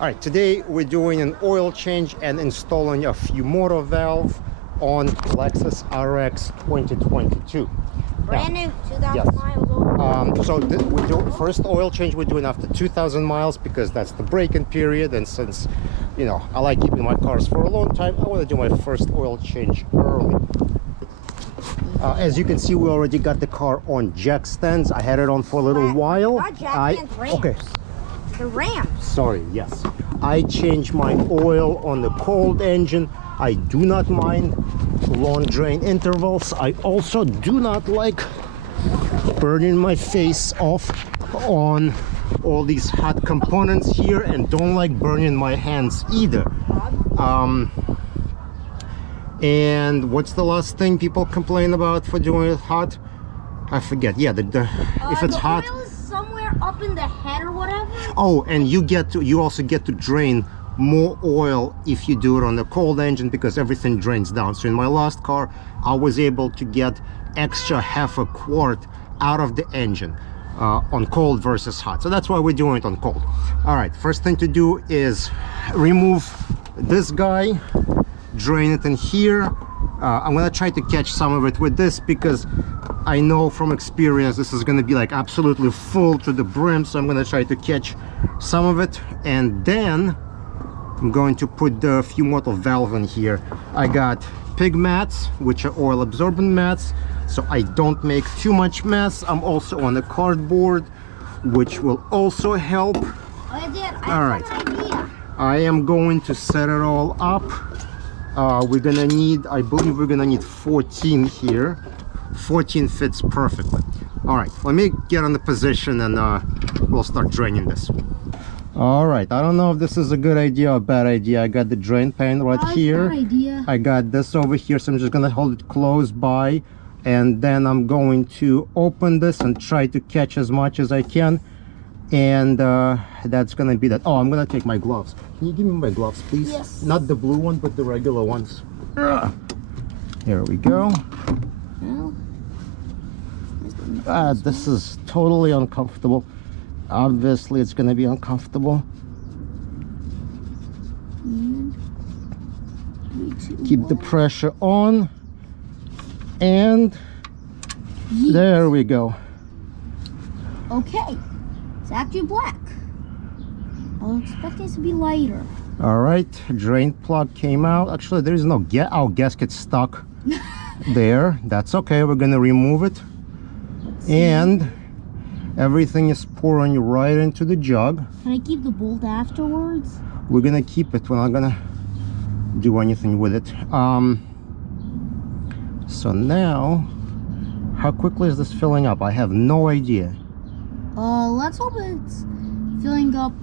All right, today we're doing an oil change and installing a Fumoto valve on Lexus RX 2022. Brand new, 2,000 miles old. So we do first oil change we're doing after 2,000 miles because that's the break-in period, and since you know I like keeping my cars for a long time, I want to do my first oil change early. As you can see, we already got the car on jack stands. I had it on for a little while. Not jack stands, ramps. Okay. The ramps. Sorry, yes. I changed my oil on the cold engine. I do not mind long drain intervals. I also do not like burning my face off on all these hot components here, and don't like burning my hands either. And what's the last thing people complain about for doing it hot? I forget. Yeah, if it's hot. Oil is somewhere up in the head or whatever. Oh, and you also get to drain more oil if you do it on the cold engine, because everything drains down. So in my last car, I was able to get extra half a quart out of the engine on cold versus hot. So that's why we're doing it on cold. All right, first thing to do is remove this guy, drain it in here. I'm gonna try to catch some of it with this because I know from experience this is gonna be like absolutely full to the brim, so I'm gonna try to catch some of it, and then I'm going to put the Fumoto valve in here. I got pig mats, which are oil absorbent mats, so I don't make too much mess. I'm also on a cardboard, which will also help. All right. I am going to set it all up. We're gonna need, I believe we're gonna need 14 here. 14 fits perfectly. All right, let me get on the position and we'll start draining this. All right, I don't know if this is a good idea or bad idea. I got the drain pan right here. I got this over here, so I'm just gonna hold it close by, and then I'm going to open this and try to catch as much as I can, and that's gonna be that. Oh, I'm gonna take my gloves. Can you give me my gloves, please? Yes. Not the blue one, but the regular ones. Here we go. This is totally uncomfortable. Obviously it's going to be uncomfortable. Keep the pressure on, and there we go. Okay, it's actually black. I was expecting it to be lighter. All right, drain plug came out. Actually, there is no gasket stuck there. That's okay, we're going to remove it. And everything is pouring right into the jug. Can I keep the bolt afterwards? We're gonna keep it. We're not gonna do anything with it. So now, how quickly is this filling up? I have no idea. Let's hope it's filling up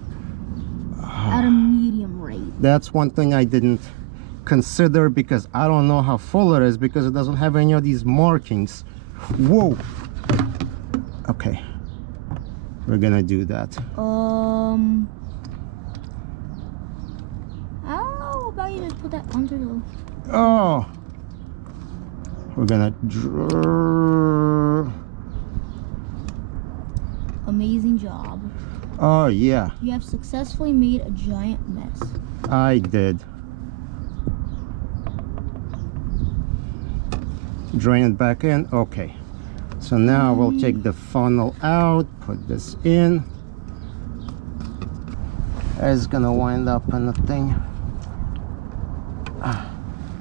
at a medium rate. That's one thing I didn't consider, because I don't know how full it is, because it doesn't have any of these markings. Whoa. Okay, we're gonna do that. How about you just put that under the... Oh, we're gonna Amazing job. Oh yeah, You have successfully made a giant mess. I did. Drain it back in. Okay, so now we'll take the funnel out, put this in. It's gonna wind up in the thing.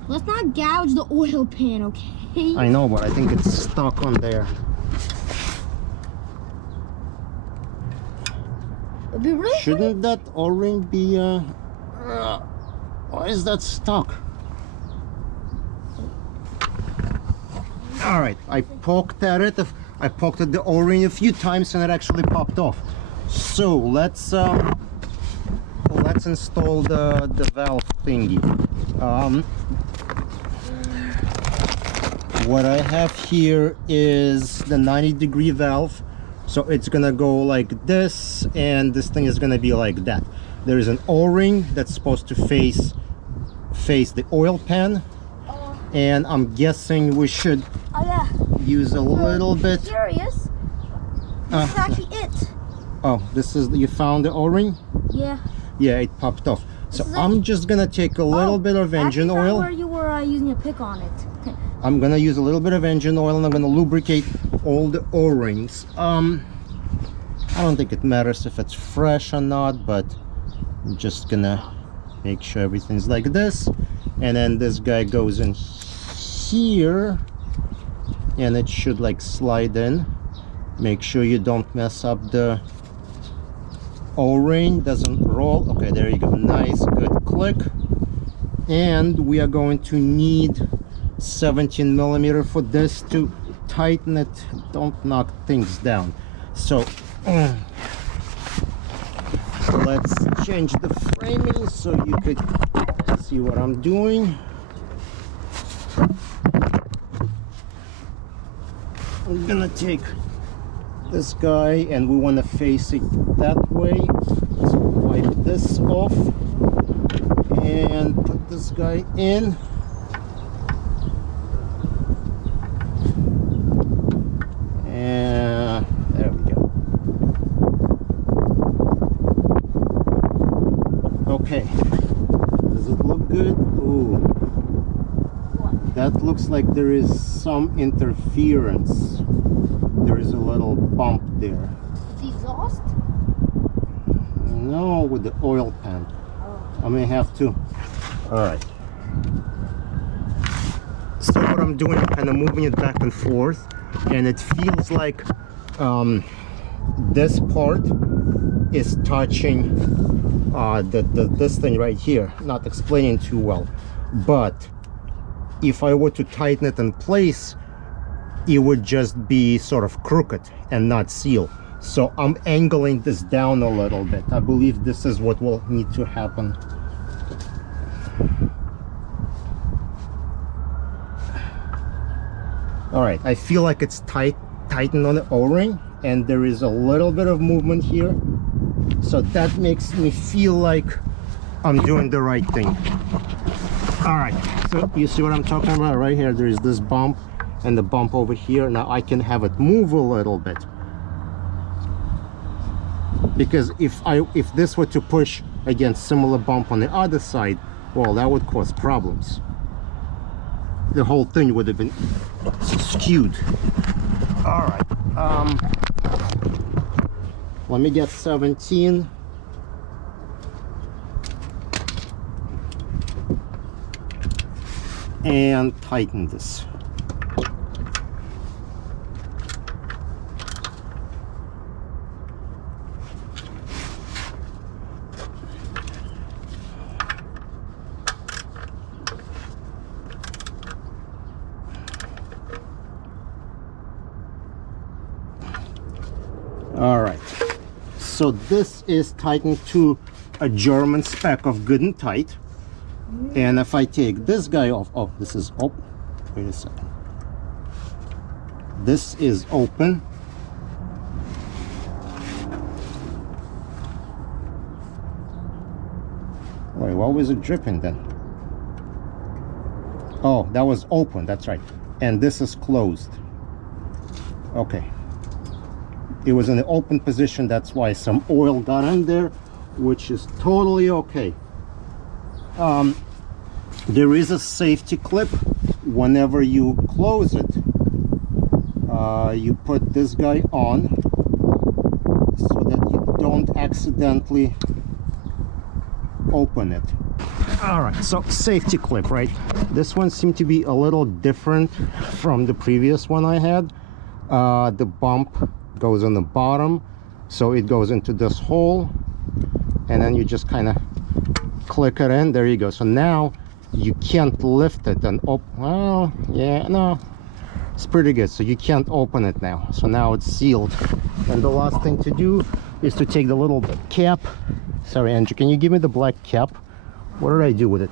Let's not gouge the oil pan, okay? I know, but I think it's stuck on there. It'd be really Shouldn't that O-ring be why is that stuck? All right, I poked at it. I poked at the O-ring a few times and it actually popped off. So let's install the valve thingy. What I have here is the 90-degree valve. So it's gonna go like this, and this thing is gonna be like that. There is an O-ring that's supposed to face the oil pan, and I'm guessing we should use a little bit. Serious? This is actually it. Oh, this is, you found the O-ring? Yeah. Yeah, it popped off. So I'm just gonna take a little bit of engine oil. Where you were using a pick on it. Okay. I'm gonna use a little bit of engine oil and I'm gonna lubricate all the O-rings. I don't think it matters if it's fresh or not, but I'm just gonna make sure everything's like this. And then this guy goes in here and it should like slide in. Make sure you don't mess up the O-ring, doesn't roll. Okay, there you go. Nice, good click. And we are going to need 17mm for this to tighten it. Don't knock things down. So let's change the framing so you could see what I'm doing. I'm gonna take this guy and we want to face it that way. So wipe this off and put this guy in. And there we go. Okay. Does it look good? Ooh. That looks like there is some interference. There is a little bump there. The exhaust? No, with the oil pan. I may have to. Alright. So what I'm doing, I'm kind of moving it back and forth, and it feels like this part is touching this thing right here. Not explaining too well, but if I were to tighten it in place, it would just be sort of crooked and not seal. So I'm angling this down a little bit. I believe this is what will need to happen. All right, I feel like it's tightened on the O-ring, and there is a little bit of movement here. So that makes me feel like I'm doing the right thing. All right, so you see what I'm talking about right here? There is this bump and the bump over here. Now I can have it move a little bit, because if this were to push against similar bump on the other side, well, that would cause problems. The whole thing would have been skewed. All right, let me get 17. And tighten this. All right, so this is tightened to a German spec of good and tight. And if I take this guy off, oh, this is open. Wait a second. This is open. Wait, why was it dripping then? Oh, that was open, that's right. And this is closed. Okay. It was in the open position, that's why some oil got in there, which is totally okay. There is a safety clip. Whenever you close it, you put this guy on so that you don't accidentally open it. All right, so safety clip, right? This one seemed to be a little different from the previous one I had. The bump goes on the bottom, so it goes into this hole, and then you just kind of click it in. There you go. So now you can't lift it and open. Well, yeah, no, it's pretty good. So you can't open it now. So now it's sealed. And the last thing to do is to take the little cap. Sorry, Andrew, can you give me the black cap? What did I do with it?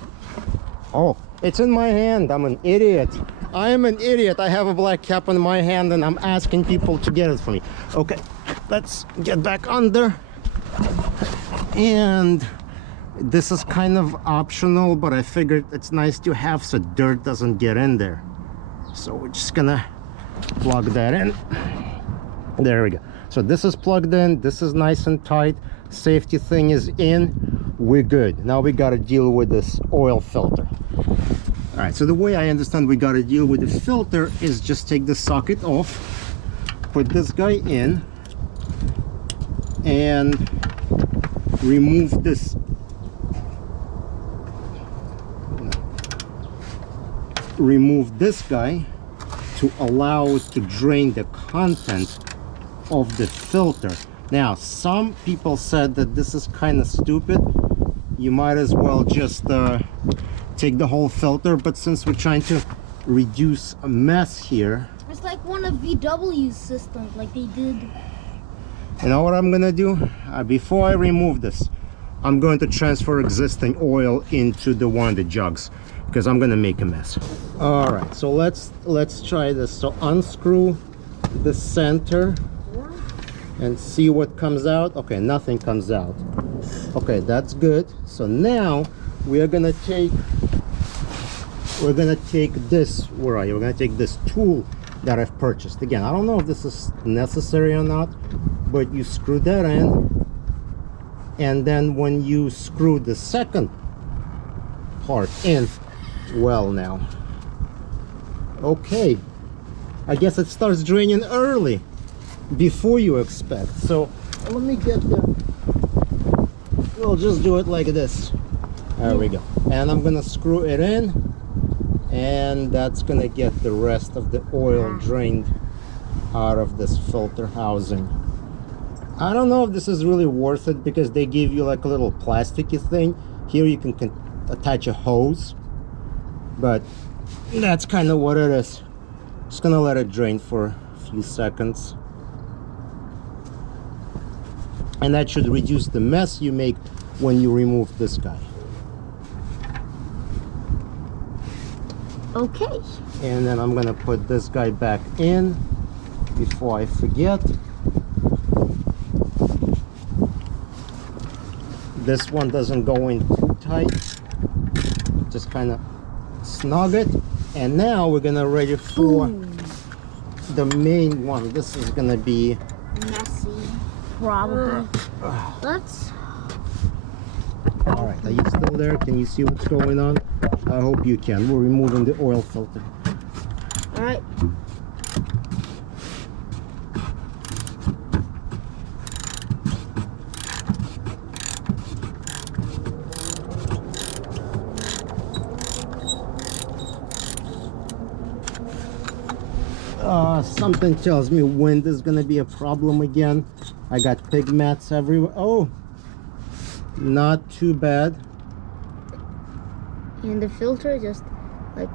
Oh, it's in my hand. I'm an idiot. I am an idiot. I have a black cap in my hand and I'm asking people to get it for me. Okay, let's get back under. And this is kind of optional, but I figured it's nice to have so dirt doesn't get in there. So we're just gonna plug that in. There we go. So this is plugged in. This is nice and tight. Safety thing is in. we're good. Now we got to deal with this oil filter. All right, so the way I understand we got to deal with the filter is just take the socket off, put this guy in, and remove this. Remove this guy to allow us to drain the content of the filter. Now, some people said that this is kind of stupid. You might as well just take the whole filter, but since we're trying to reduce a mess here, it's like one of VW's systems, like they did. You know what I'm gonna do? Before I remove this, I'm going to transfer existing oil into the one of the jugs, because I'm gonna make a mess. All right, so let's try this. So unscrew the center and see what comes out. Okay, nothing comes out. Okay, that's good. So now we're gonna take this. Where are you? We're gonna take this tool that I've purchased. Again, I don't know if this is necessary or not, but you screw that in, and then when you screw the second part in, well, now, okay, I guess it starts draining early before you expect. So let me get the, we'll just do it like this. There we go. And I'm gonna screw it in, and that's gonna get the rest of the oil drained out of this filter housing. I don't know if this is really worth it, because they give you like a little plasticky thing. Here you can attach a hose, but that's kind of what it is. Just gonna let it drain for a few seconds, and that should reduce the mess you make when you remove this guy. Okay. And then I'm gonna put this guy back in before I forget. This one doesn't go in too tight, just kind of snug it. And now we're gonna ready for the main one. This is gonna be messy, probably. Let's. All right, are you still there? Can you see what's going on? I hope you can. We're removing the oil filter. All right. Something tells me wind is gonna be a problem again. I got pig mats everywhere. Oh, not too bad. And the filter just like,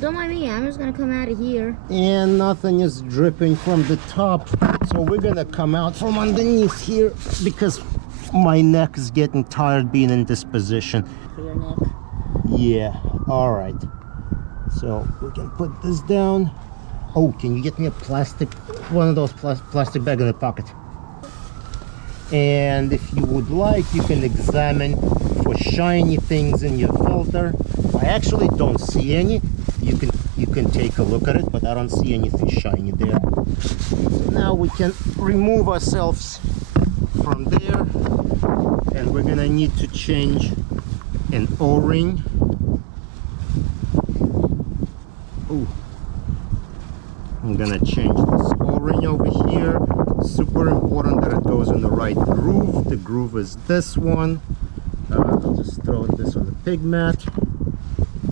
don't mind me, I'm just gonna come out of here. And nothing is dripping from the top. So we're gonna come out from underneath here, because my neck is getting tired being in this position. For your neck. Yeah, all right. So we can put this down. Oh, can you get me a plastic, one of those plastic bag in the pocket? And if you would like, you can examine for shiny things in your filter. I actually don't see any. You can take a look at it, but I don't see anything shiny there. So now we can remove ourselves from there, and we're gonna need to change an O-ring. Oh, I'm gonna change this O-ring over here. Super important that it goes in the right groove. The groove is this one. I'll just throw this on the pig mat.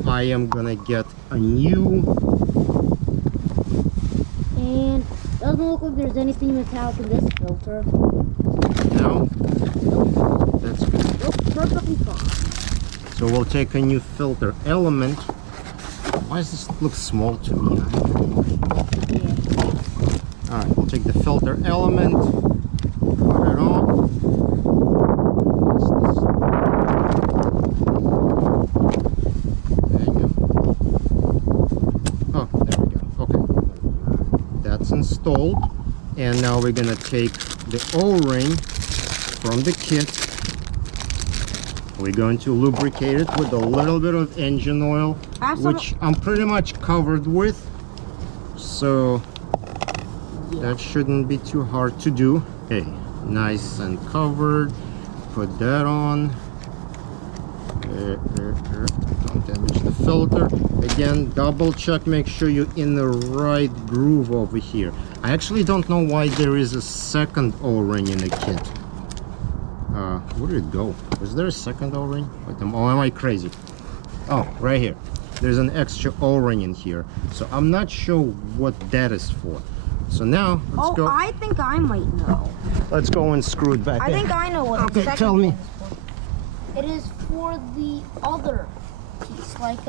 I am gonna get a new. And doesn't look like there's anything metallic in this filter. No? That's good. Looks perfectly fine. So we'll take a new filter element. Why does this look small to me? Yeah. Alright, we'll take the filter element, put it on. There you go. Oh, there we go. Okay. That's installed. And now we're gonna take the O-ring from the kit. We're going to lubricate it with a little bit of engine oil, which I'm pretty much covered with. So that shouldn't be too hard to do. Okay, nice and covered. Put that on. Don't damage the filter. Again, double check, make sure you're in the right groove over here. I actually don't know why there is a second O-ring in the kit. Where did it go? Was there a second O-ring? Oh, am I crazy? Oh, right here. There's an extra O-ring in here. So I'm not sure what that is for. So now, let's go. I think I might know. Let's go and screw it back in. I think I know what the Okay, second tell me. one is for. It is for the other piece, like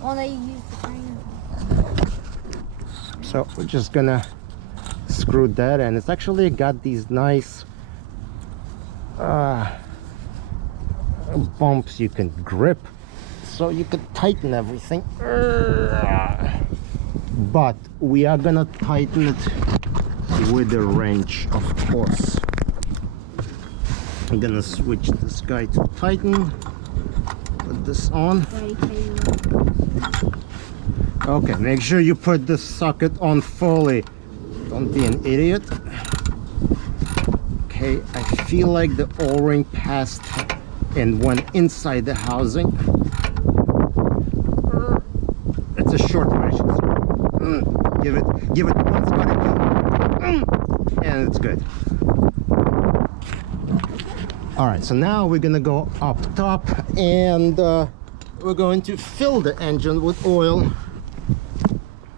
one that you use to train. So we're just gonna screw that in. It's actually got these nice bumps you can grip, so you can tighten everything. But we are gonna tighten it with the wrench, of course. I'm gonna switch this guy to tighten. Put this on. Okay, make sure you put the socket on fully. Don't be an idiot. Okay, I feel like the O-ring passed and went inside the housing. It's a short wrench. Give it one spot and it's good. All right, so now we're gonna go up top and we're going to fill the engine with oil.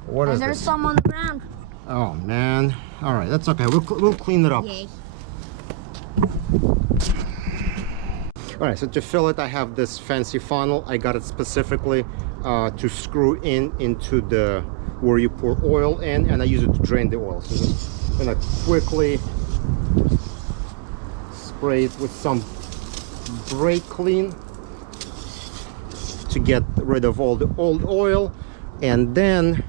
What is And there's this? some on the ground. Oh man! All right, that's okay. We'll clean it up. Yay. All right, so to fill it, I have this fancy funnel. I got it specifically to screw into the where you pour oil in, and I use it to drain the oil. So I'm just gonna quickly spray it with some brake clean to get rid of all the old oil, and then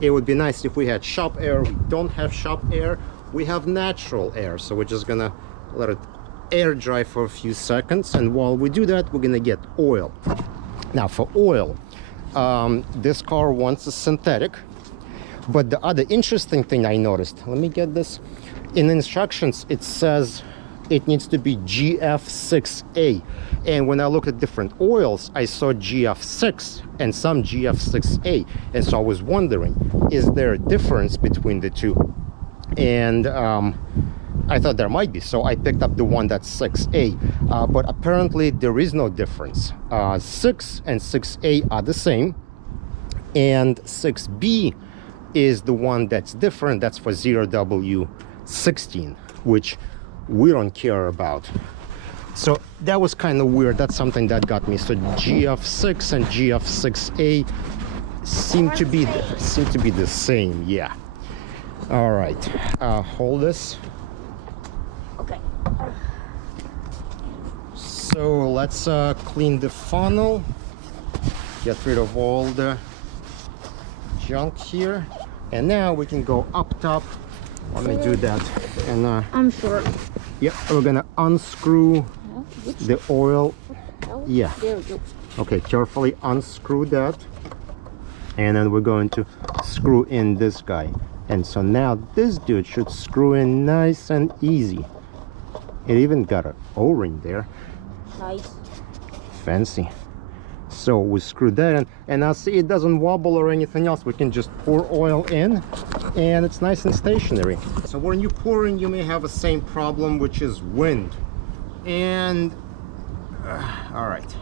it would be nice if we had shop air. We don't have shop air, we have natural air, so we're just gonna let it air dry for a few seconds, and while we do that, we're gonna get oil. Now for oil, this car wants a synthetic, but the other interesting thing I noticed, let me get this, in the instructions it says it needs to be GF6A, and when I look at different oils, I saw GF6 and some GF6A, and so I was wondering, is there a difference between the two? And I thought there might be, so I picked up the one that's 6A, but apparently there is no difference. 6 and 6A are the same, and 6B is the one that's different. That's for 0W16, which we don't care about. So that was kind of weird. That's something that got me. So GF6 and GF6A seem to be the same. Yeah. All right. Hold this. Okay. So let's clean the funnel, get rid of all the junk here, and now we can go up top. Let me do that. And I'm short. yeah, we're gonna unscrew the oil. Yeah. There we go. Okay, carefully unscrew that, and then we're going to screw in this guy. And so now this dude should screw in nice and easy. It even got an O-ring there. Nice. Fancy. So we screw that in, and now see, it doesn't wobble or anything else. We can just pour oil in, and it's nice and stationary. So when you pour in, you may have the same problem, which is wind. And all right,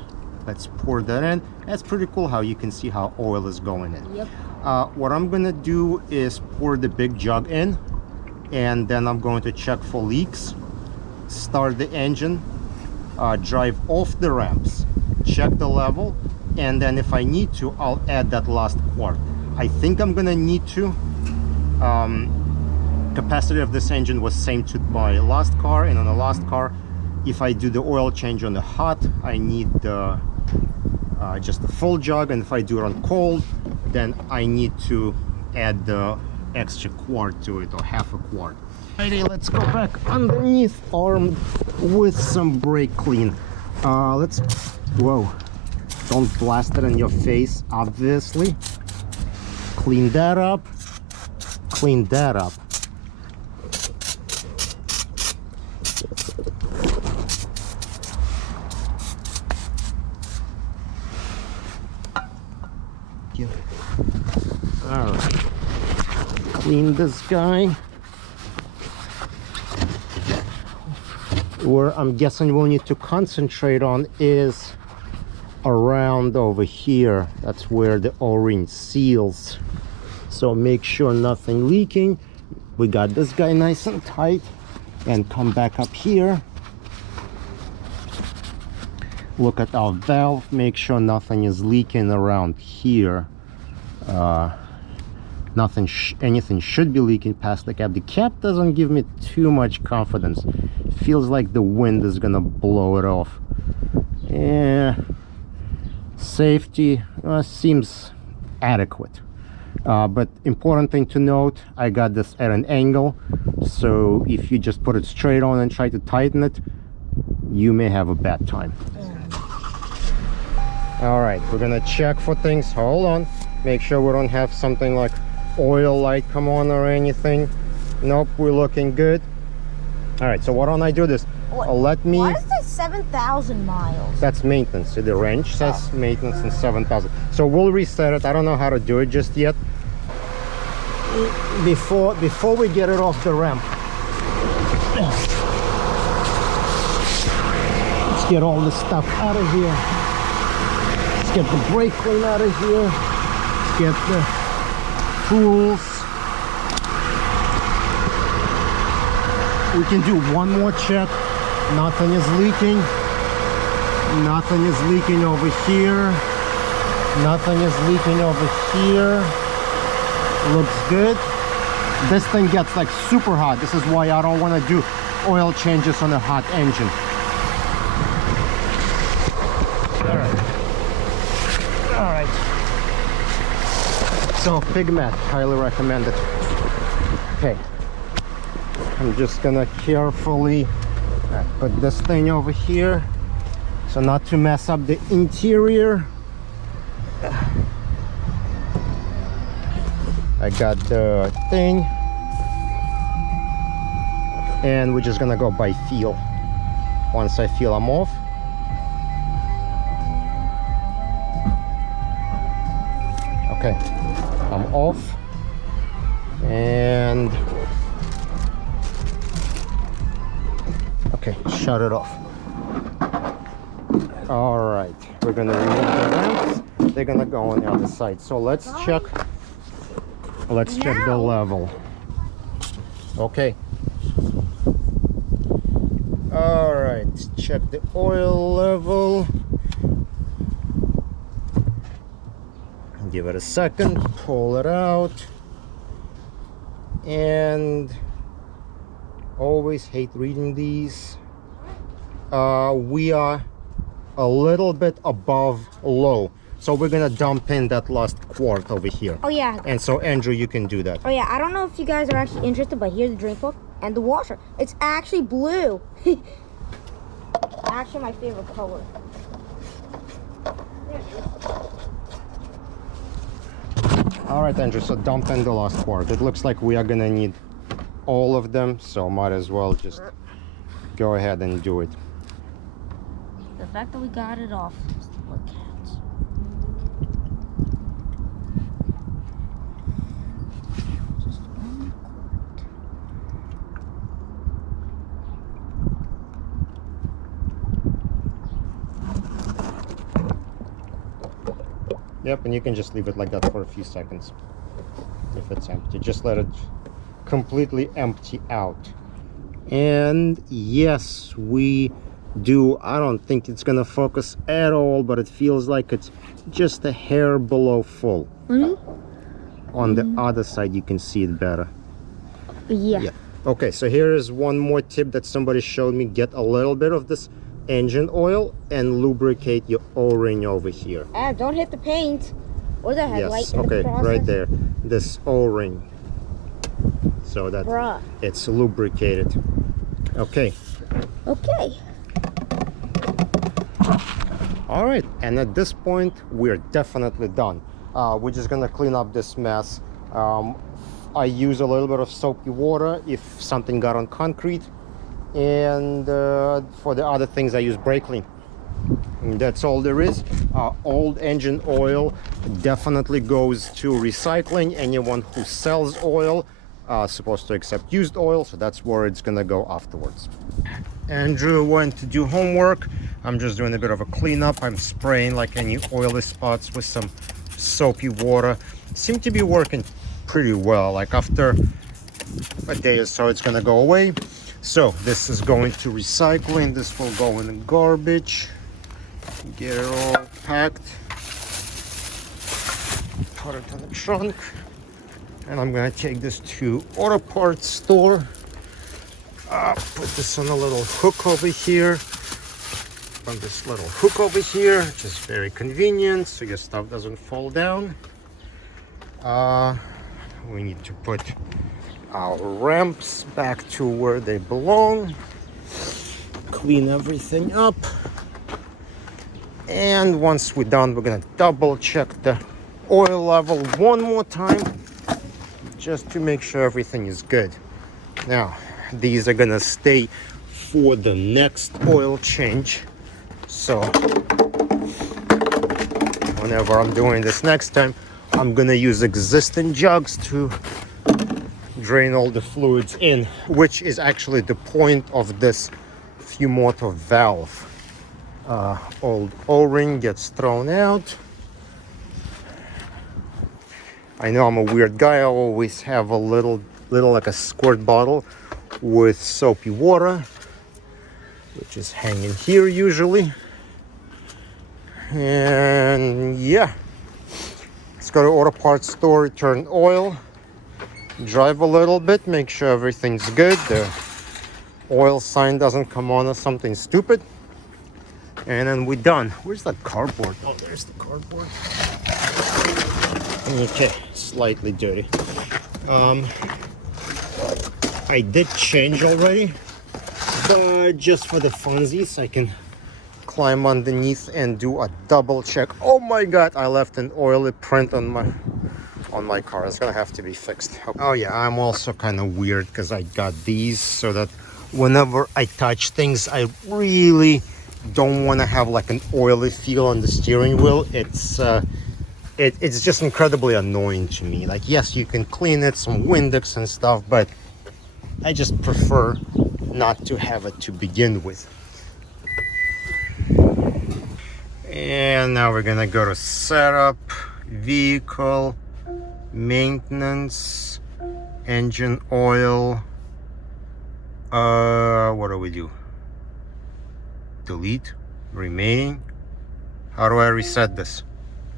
let's pour that in. That's pretty cool how you can see how oil is going in. Yep. What I'm gonna do is pour the big jug in, and then I'm going to check for leaks, start the engine, drive off the ramps, check the level, and then if I need to, I'll add that last quart. I think I'm gonna need to. Capacity of this engine was same to my last car, and on the last car, if I do the oil change on the hot, I need the just a full jug, and if I do it on cold, then I need to add the extra quart to it, or half a quart. Alrighty, let's go back underneath, armed with some brake clean. Whoa, don't blast it in your face, obviously. Clean that up, clean that up. Thank you. All right. Clean this guy. Where I'm guessing we'll need to concentrate on is around over here. That's where the O-ring seals. So make sure nothing leaking. We got this guy nice and tight. And come back up here. Look at our valve. Make sure nothing is leaking around here. Anything should be leaking past the cap. The cap doesn't give me too much confidence. It feels like the wind is gonna blow it off. Yeah, safety seems adequate. But important thing to note, I got this at an angle, so if you just put it straight on and try to tighten it, you may have a bad time. All right, we're gonna check for things. Hold on, make sure we don't have something like oil light come on or anything. Nope, we're looking good. All right, so why don't I do this? Let me. Why does it say 7,000 miles? That's maintenance. So the range says maintenance and 7,000. So we'll reset it. I don't know how to do it just yet. Before we get it off the ramp, let's get all this stuff out of here. Let's get the brake clean out of here. Let's get the tools. We can do one more check. Nothing is leaking. Nothing is leaking over here. Nothing is leaking over here. Looks good. This thing gets like super hot. This is why I don't want to do oil changes on a hot engine. All right. So pigment, highly recommended. Okay. I'm just gonna carefully put this thing over here so not to mess up the interior. I got the thing, and we're just gonna go by feel. Once I feel I'm off, okay, I'm off, and okay, shut it off. All right, we're gonna remove the ramps. They're gonna go on the other side. So let's check. Let's check the level. Okay. All right, check the oil level. Give it a second, pull it out. And always hate reading these. We are a little bit above low. So we're gonna dump in that last quart over here. Oh yeah. And so Andrew, you can do that. Oh yeah, I don't know if you guys are actually interested, but here's the drink book and the washer. It's actually blue. Actually my favorite color. All right, Andrew, so dump in the last quart. It looks like we are gonna need all of them, so might as well just go ahead and do it. The fact that we got it off is what counts. Yep, and you can just leave it like that for a few seconds if it's empty. Just let it completely empty out. And yes, we do. I don't think it's gonna focus at all, but it feels like it's just a hair below full. On the other side you can see it better. Yeah. Okay, so here is one more tip that somebody showed me. Get a little bit of this engine oil and lubricate your O-ring over here. Don't hit the paint or the headlight. Yes, okay, right there. This O-ring, so that it's lubricated. Okay. Okay. All right, and at this point we're definitely done. We're just gonna clean up this mess. I use a little bit of soapy water if something got on concrete, and for the other things I use brake clean. And that's all there is. Old engine oil definitely goes to recycling. Anyone who sells oil supposed to accept used oil, so that's where it's gonna go afterwards. Andrew went to do homework. I'm just doing a bit of a cleanup. I'm spraying like any oily spots with some soapy water. Seem to be working pretty well. Like after a day or so, it's gonna go away. So this is going to recycling. This will go in the garbage. Get it all packed. Put it in the trunk. And I'm gonna take this to auto parts store. Put this on a little hook over here. On this little hook over here, which is very convenient, so your stuff doesn't fall down. We need to put our ramps back to where they belong. Clean everything up. And once we're done, we're gonna double check the oil level one more time, just to make sure everything is good. Now, these are gonna stay for the next oil change. So whenever I'm doing this next time, I'm gonna use existing jugs to drain all the fluids in, which is actually the point of this Fumoto valve. Old O-ring gets thrown out. I know I'm a weird guy. I always have a little like a squirt bottle with soapy water, which is hanging here usually. And yeah, let's go to auto parts store, return oil, drive a little bit, make sure everything's good, the oil sign doesn't come on or something stupid, and then we're done. Where's that cardboard? Oh, there's the cardboard. Okay, slightly dirty. I did change already, but just for the funsies, I can climb underneath and do a double check. Oh my god, I left an oily print on my car. It's gonna have to be fixed. Oh yeah, I'm also kind of weird because I got these so that whenever I touch things, I really don't want to have like an oily feel on the steering wheel. It's just incredibly annoying to me. Like, yes, you can clean it, some Windex and stuff, but I just prefer not to have it to begin with. And now we're gonna go to setup, vehicle, maintenance, engine oil. What do we do? Delete, remaining. How do I reset this?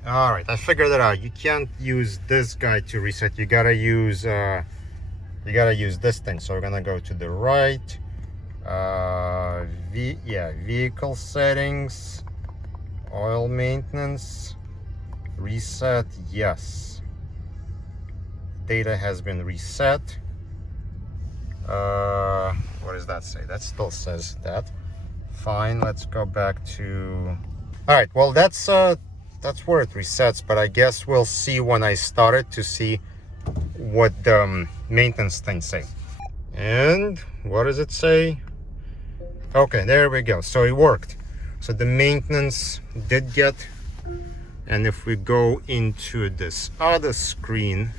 All right, I figured it out. You can't use this guy to reset. You gotta use this thing. So we're gonna go to the right. Vehicle settings, oil maintenance, reset. Yes, data has been reset. What does that say? That still says that. Fine, let's go back to. All right, well, that's where it resets, but I guess we'll see when I start it to see what the maintenance thing say. And what does it say? Okay, there we go. So it worked. So the maintenance did get, and if we go into this other screen,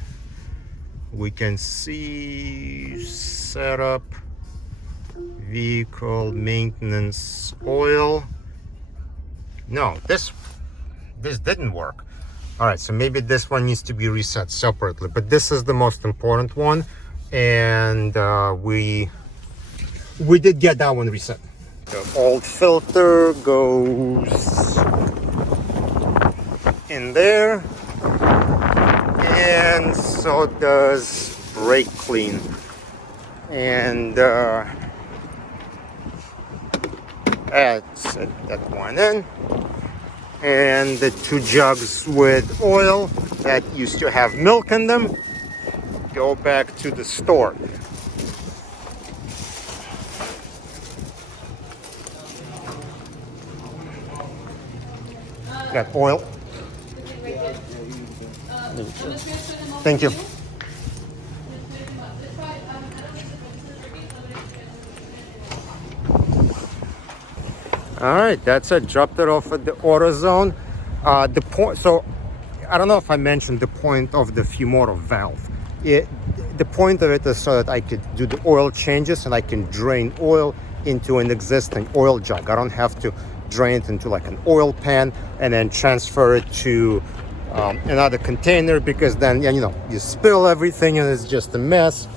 we can see setup, vehicle, maintenance, oil. No, this didn't work. All right, so maybe this one needs to be reset separately, but this is the most important one, and we did get that one reset. The old filter goes in there, and so does brake clean, and set that one in. And the 2 jugs with oil that used to have milk in them go back to the store. Got oil. Thank you. All right, that's it. Dropped it off at the AutoZone. The point, so I don't know if I mentioned the point of the Fumoto valve. The point of it is so that I could do the oil changes and I can drain oil into an existing oil jug. I don't have to drain it into like an oil pan and then transfer it to another container, because then, you know, you spill everything and it's just a mess.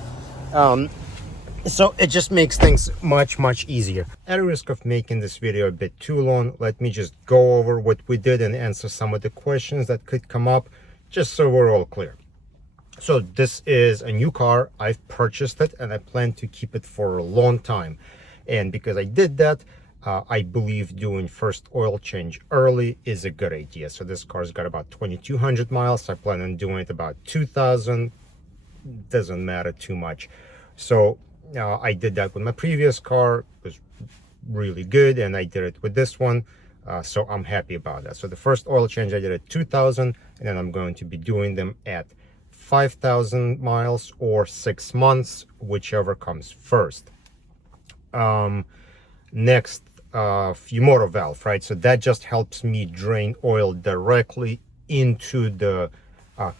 So it just makes things much easier. At the risk of making this video a bit too long, let me just go over what we did and answer some of the questions that could come up, just so we're all clear. So this is a new car. I've purchased it and I plan to keep it for a long time. And because I did that, I believe doing first oil change early is a good idea. So this car's got about 2,200 miles. I plan on doing it about 2,000. Doesn't matter too much. So I did that with my previous car. It was really good, and I did it with this one. So I'm happy about that. So the first oil change I did at 2,000, and then I'm going to be doing them at 5,000 miles or 6 months, whichever comes first. Next, Fumoto valve, right? So that just helps me drain oil directly into the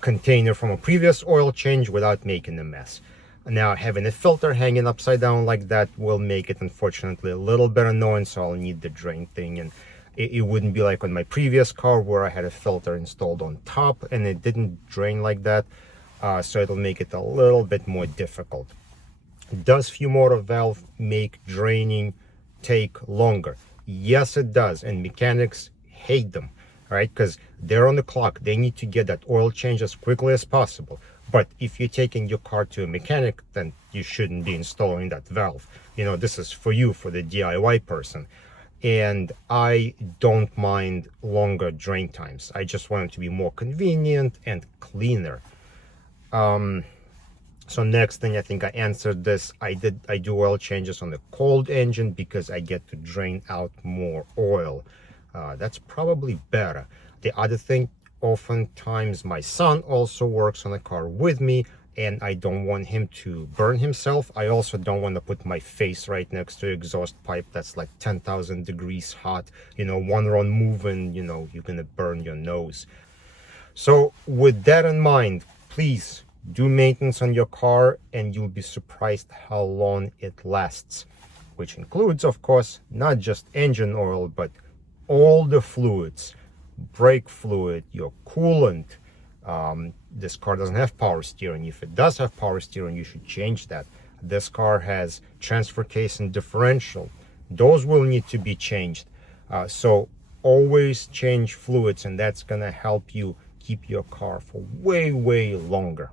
container from a previous oil change without making a mess. Now, having a filter hanging upside down like that will make it, unfortunately, a little bit annoying, so I'll need the drain thing. And it wouldn't be like on my previous car where I had a filter installed on top and it didn't drain like that. So it'll make it a little bit more difficult. Does Fumoto valve make draining take longer? Yes, it does, and mechanics hate them, right? Because they're on the clock. They need to get that oil change as quickly as possible. But if you're taking your car to a mechanic, then you shouldn't be installing that valve. You know, this is for you, for the DIY person. And I don't mind longer drain times. I just want it to be more convenient and cleaner. So next thing, I think I answered this. I do oil changes on the cold engine because I get to drain out more oil. That's probably better. The other thing, oftentimes my son also works on the car with me, and I don't want him to burn himself. I also don't want to put my face right next to exhaust pipe that's like 10,000 degrees hot. You know, one wrong move and, you know, you're gonna burn your nose. So with that in mind, please do maintenance on your car and you'll be surprised how long it lasts, which includes, of course, not just engine oil, but all the fluids, brake fluid, your coolant. This car doesn't have power steering. If it does have power steering, you should change that. This car has transfer case and differential. Those will need to be changed. So always change fluids, and that's gonna help you keep your car for way longer.